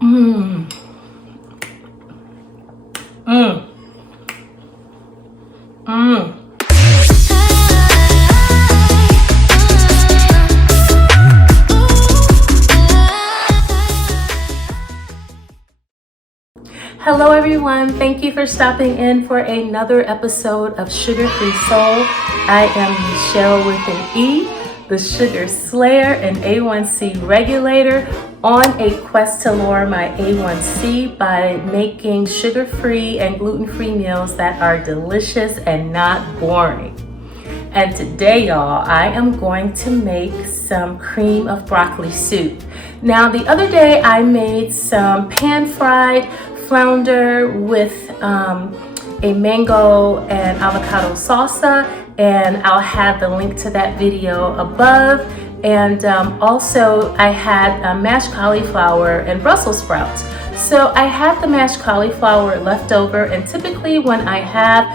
Mmm. Mmm. Mmm. Hello everyone, thank you for stopping in for another episode of Sugar Free Soul. I am Michelle with an E, the Sugar Slayer and A1C regulator, on a quest to lower my A1C by making sugar-free and gluten-free meals that are delicious and not boring. And today, y'all, I am going to make some cream of broccoli soup. Now, the other day I made some pan-fried flounder with a mango and avocado salsa, and I'll have the link to that video above. And also I had mashed cauliflower and Brussels sprouts. So I have the mashed cauliflower left over, and typically when I have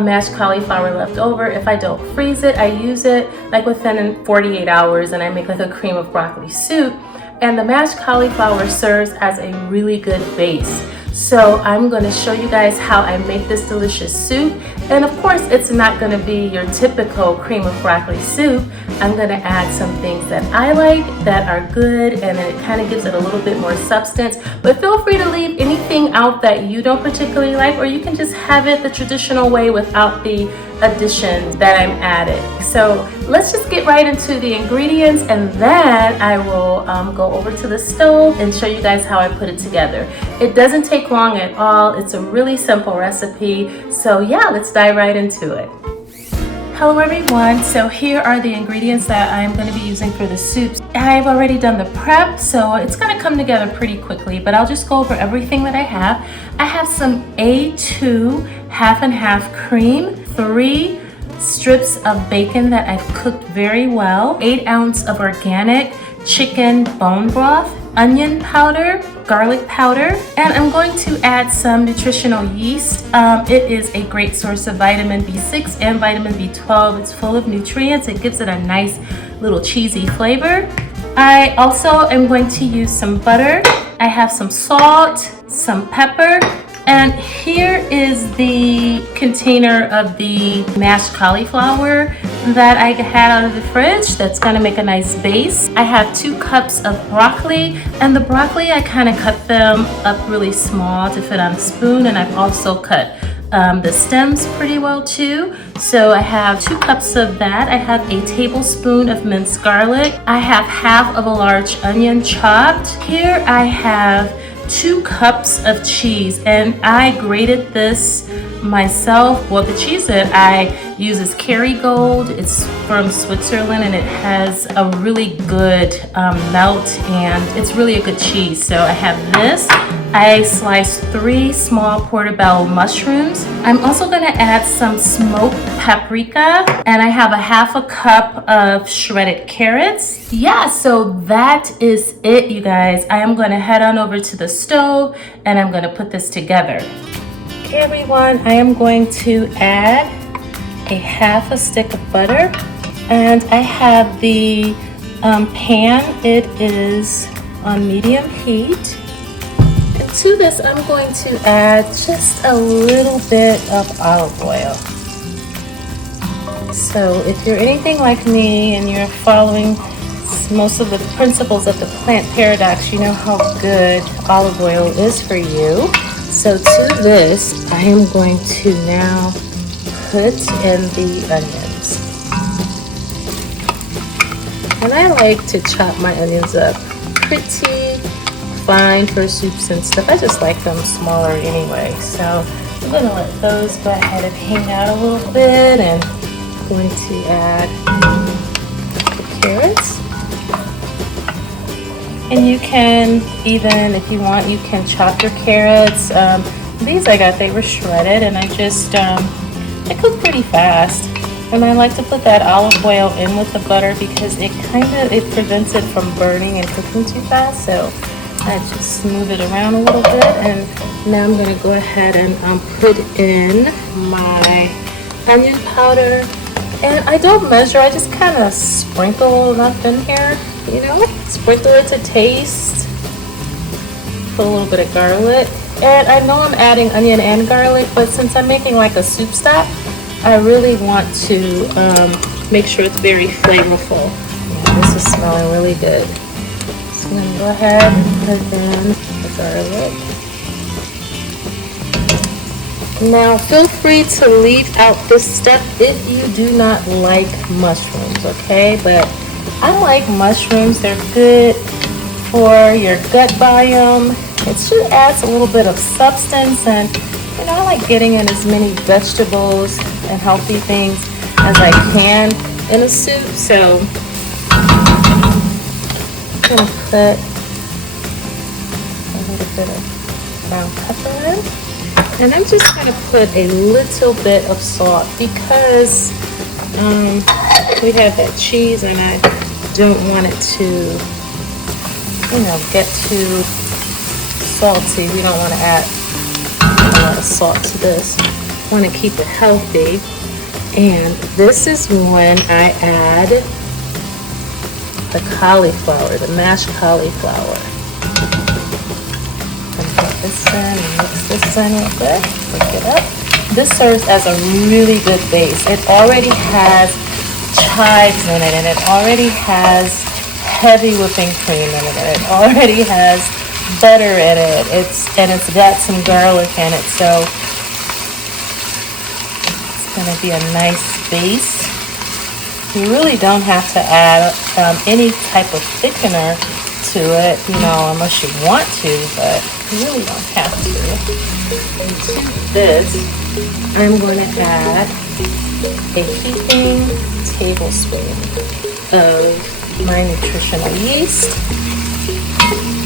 mashed cauliflower left over, if I don't freeze it, I use it like within 48 hours and I make like a cream of broccoli soup. And the mashed cauliflower serves as a really good base. So I'm going to show you guys how I make this delicious soup. And of course, it's not going to be your typical cream of broccoli soup. I'm going to add some things that I like that are good, and then it kind of gives it a little bit more substance. But feel free to leave anything out that you don't particularly like, or you can just have it the traditional way without the additions that I'm adding. So let's just get right into the ingredients, and then I will go over to the stove and show you guys how I put it together. It doesn't take long at all. It's a really simple recipe. So yeah, let's dive right into it. Hello everyone, so here are the ingredients that I'm going to be using for the soups. I've already done the prep, so it's going to come together pretty quickly, but I'll just go over everything that I have. I have some A2 half and half cream, 3 strips of bacon that I've cooked very well, 8 ounces of organic chicken bone broth, onion powder, garlic powder, and I'm going to add some nutritional yeast. It is a great source of vitamin B6 and vitamin B12. It's full of nutrients. It gives it a nice little cheesy flavor. I also am going to use some butter. I have some salt, some pepper, and here is the container of the mashed cauliflower that I had out of the fridge that's gonna make a nice base. I have 2 cups of broccoli, and the broccoli I kind of cut them up really small to fit on a spoon, and I've also cut the stems pretty well too. So I have 2 cups of that. I have a tablespoon of minced garlic. I have half of a large onion chopped. Here I have 2 cups of cheese, and I grated this myself. Well, the cheese that I use is Kerrygold. It's from Switzerland, and it has a really good melt, and it's really a good cheese. So I have this. I sliced 3 small portobello mushrooms. I'm also going to add some smoked paprika, and I have a half a cup of shredded carrots. Yeah, so that is it, you guys. I am going to head on over to the stove, and I'm going to put this together. Okay, everyone, I am going to add a half a stick of butter, and I have the pan. It is on medium heat. And to this, I'm going to add just a little bit of olive oil. So if you're anything like me and you're following most of the principles of the plant paradox, you know how good olive oil is for you. So to this, I am going to now put in the onions. And I like to chop my onions up pretty fine for soups and stuff. I just like them smaller anyway. So I'm going to let those go ahead and hang out a little bit, and I'm going to add the carrots. And you can even, if you want, you can chop your carrots. These I got, they were shredded, and I just, I cook pretty fast. And I like to put that olive oil in with the butter because it prevents it from burning and cooking too fast. So I just move it around a little bit, and now I'm going to go ahead and put in my onion powder. And I don't measure, I just kind of sprinkle enough in here, you know, sprinkle it to taste. put a little bit of garlic. And I know I'm adding onion and garlic, but since I'm making like a soup stock, I really want to make sure it's very flavorful. Yeah, this is smelling really good. So I'm gonna go ahead and put in the garlic. Now feel free to leave out this step if you do not like mushrooms, okay? But I like mushrooms. They're good for your gut biome. It just adds a little bit of substance, and you know, I like getting in as many vegetables and healthy things as I can in a soup. So I'm gonna put a little bit of brown pepper in. And I'm just going to put a little bit of salt because we have that cheese and I don't want it to, you know, get too salty. We don't want to add a lot of salt to this. I want to keep it healthy. And this is when I add the cauliflower, the mashed cauliflower. This in and mix this in a little bit, pick it up. This serves as a really good base. It already has chives in it, and it already has heavy whipping cream in it. It already has butter in it. It's got some garlic in it, so it's gonna be a nice base. You really don't have to add any type of thickener to it, you know, unless you want to, but you really don't have to. And to this, I'm going to add a heaping tablespoon of my nutritional yeast.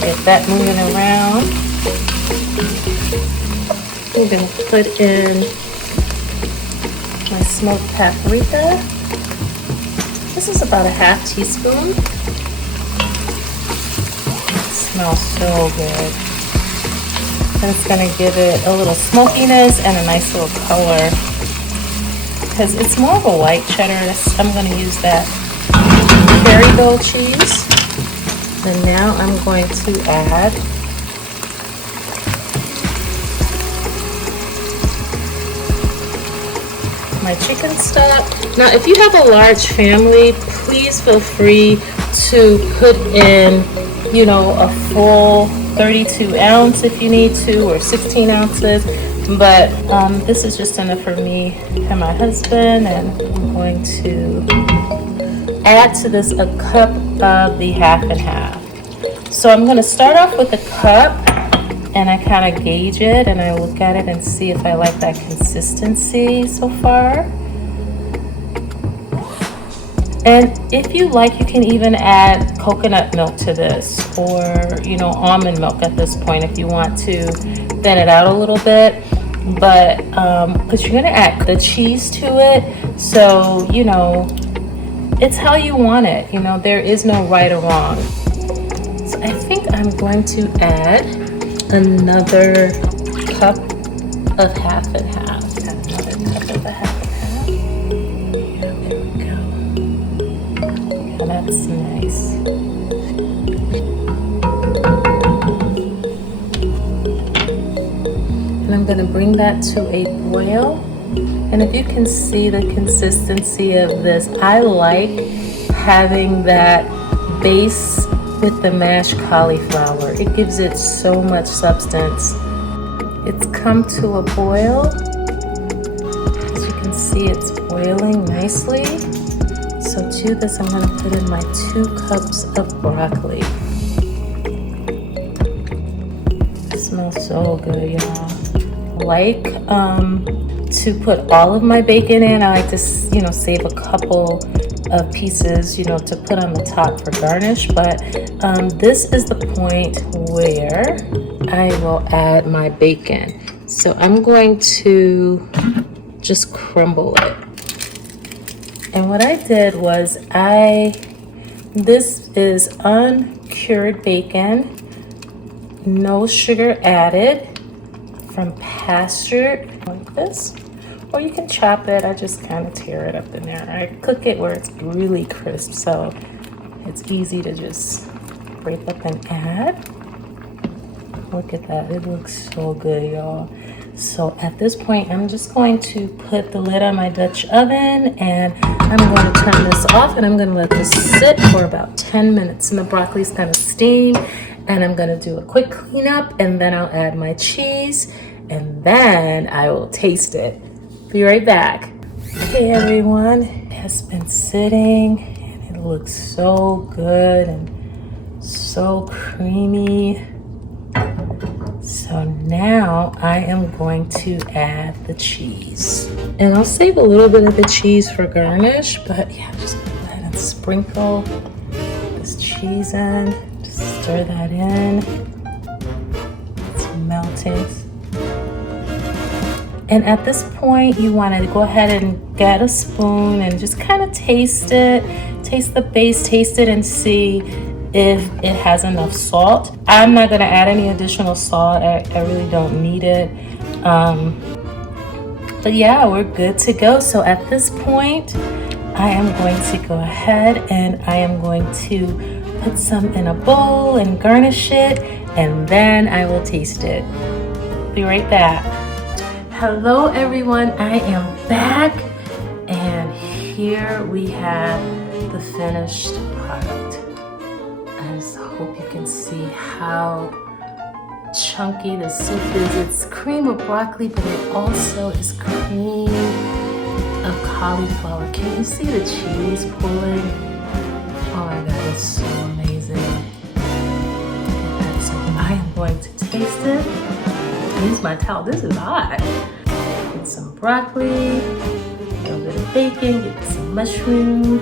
Get that moving around. I'm going to put in my smoked paprika. This is about a half teaspoon. Smells so good. And it's going to give it a little smokiness and a nice little color because it's more of a white cheddar. I'm going to use that Kerryville cheese. And now I'm going to add my chicken stock. Now if you have a large family, please feel free to put in, you know, a full 32 ounce if you need to, or 16 ounces, but this is just enough for me and my husband. And I'm going to add to this a cup of the half and half. So I'm going to start off with a cup, and I kind of gauge it and I look at it and see if I like that consistency so far. And if you like, you can even add coconut milk to this, or, you know, almond milk at this point if you want to thin it out a little bit. But because you're gonna add the cheese to it, so, you know, it's how you want it. You know, there is no right or wrong. So I think I'm going to add another cup of half and half. Another cup of the half and half. There we go. Yeah, that's nice. And I'm going to bring that to a boil. And if you can see the consistency of this, I like having that base with the mashed cauliflower. It gives it so much substance. It's come to a boil. As you can see, it's boiling nicely. So to this, I'm going to put in my 2 cups of broccoli. It smells so good, y'all. Like to put all of my bacon in. I like to, you know, save a couple of pieces, you know, to put on the top for garnish. But this is the point where I will add my bacon. So I'm going to just crumble it. And what I did was this is uncured bacon, no sugar added, from pastured, like this. Or you can chop it. I just kind of tear it up in there. I cook it where it's really crisp, so it's easy to just break up and add. Look at that, it looks so good, y'all. So at this point, I'm just going to put the lid on my Dutch oven, and I'm going to turn this off, and I'm going to let this sit for about 10 minutes. And the broccoli's going to steam, and I'm going to do a quick cleanup, and then I'll add my cheese, and then I will taste it. Be right back. Okay, everyone, it has been sitting, and it looks so good and so creamy. So now I am going to add the cheese. And I'll save a little bit of the cheese for garnish, but yeah, just go ahead and sprinkle this cheese in. Just stir that in. It's melting. And at this point, you want to go ahead and get a spoon and just kind of taste it. Taste the base, taste it and see if it has enough salt. I'm not going to add any additional salt. I really don't need it. But yeah, we're good to go. So at this point, I am going to go ahead and I am going to put some in a bowl and garnish it, and then I will taste it. Be right back. Hello everyone, I am back, and here we have the finished product. I just hope you can see how chunky the soup is. It's cream of broccoli, but it also is cream of cauliflower. Can you see the cheese pulling? Oh my god, it's so amazing. So I am going to taste it. Use my towel. This is hot. Get some broccoli, a little bit of bacon, get some mushroom.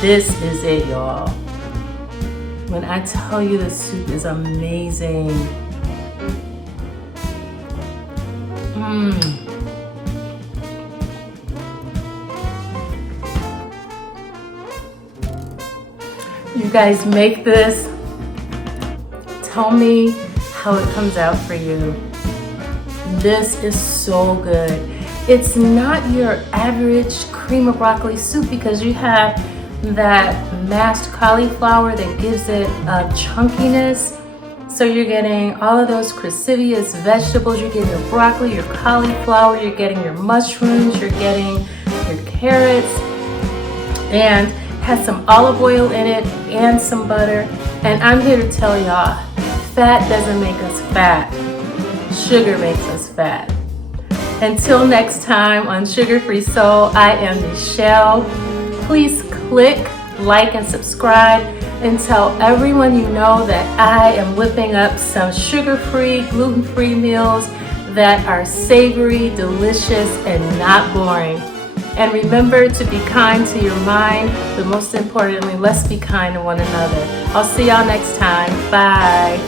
This is it, y'all. When I tell you the soup is amazing. You guys make this. Tell me how it comes out for you. This is so good. It's not your average cream of broccoli soup because you have that mashed cauliflower that gives it a chunkiness. So you're getting all of those cruciferous vegetables. You're getting your broccoli, your cauliflower, you're getting your mushrooms, you're getting your carrots, and has some olive oil in it and some butter. And I'm here to tell y'all, fat doesn't make us fat. Sugar makes us fat. Until next time on Sugar Free Soul, I am Michelle. Please click like and subscribe and tell everyone you know that I am whipping up some sugar-free, gluten-free meals that are savory, delicious, and not boring. And remember to be kind to your mind, but most importantly, let's be kind to one another. I'll see y'all next time. Bye.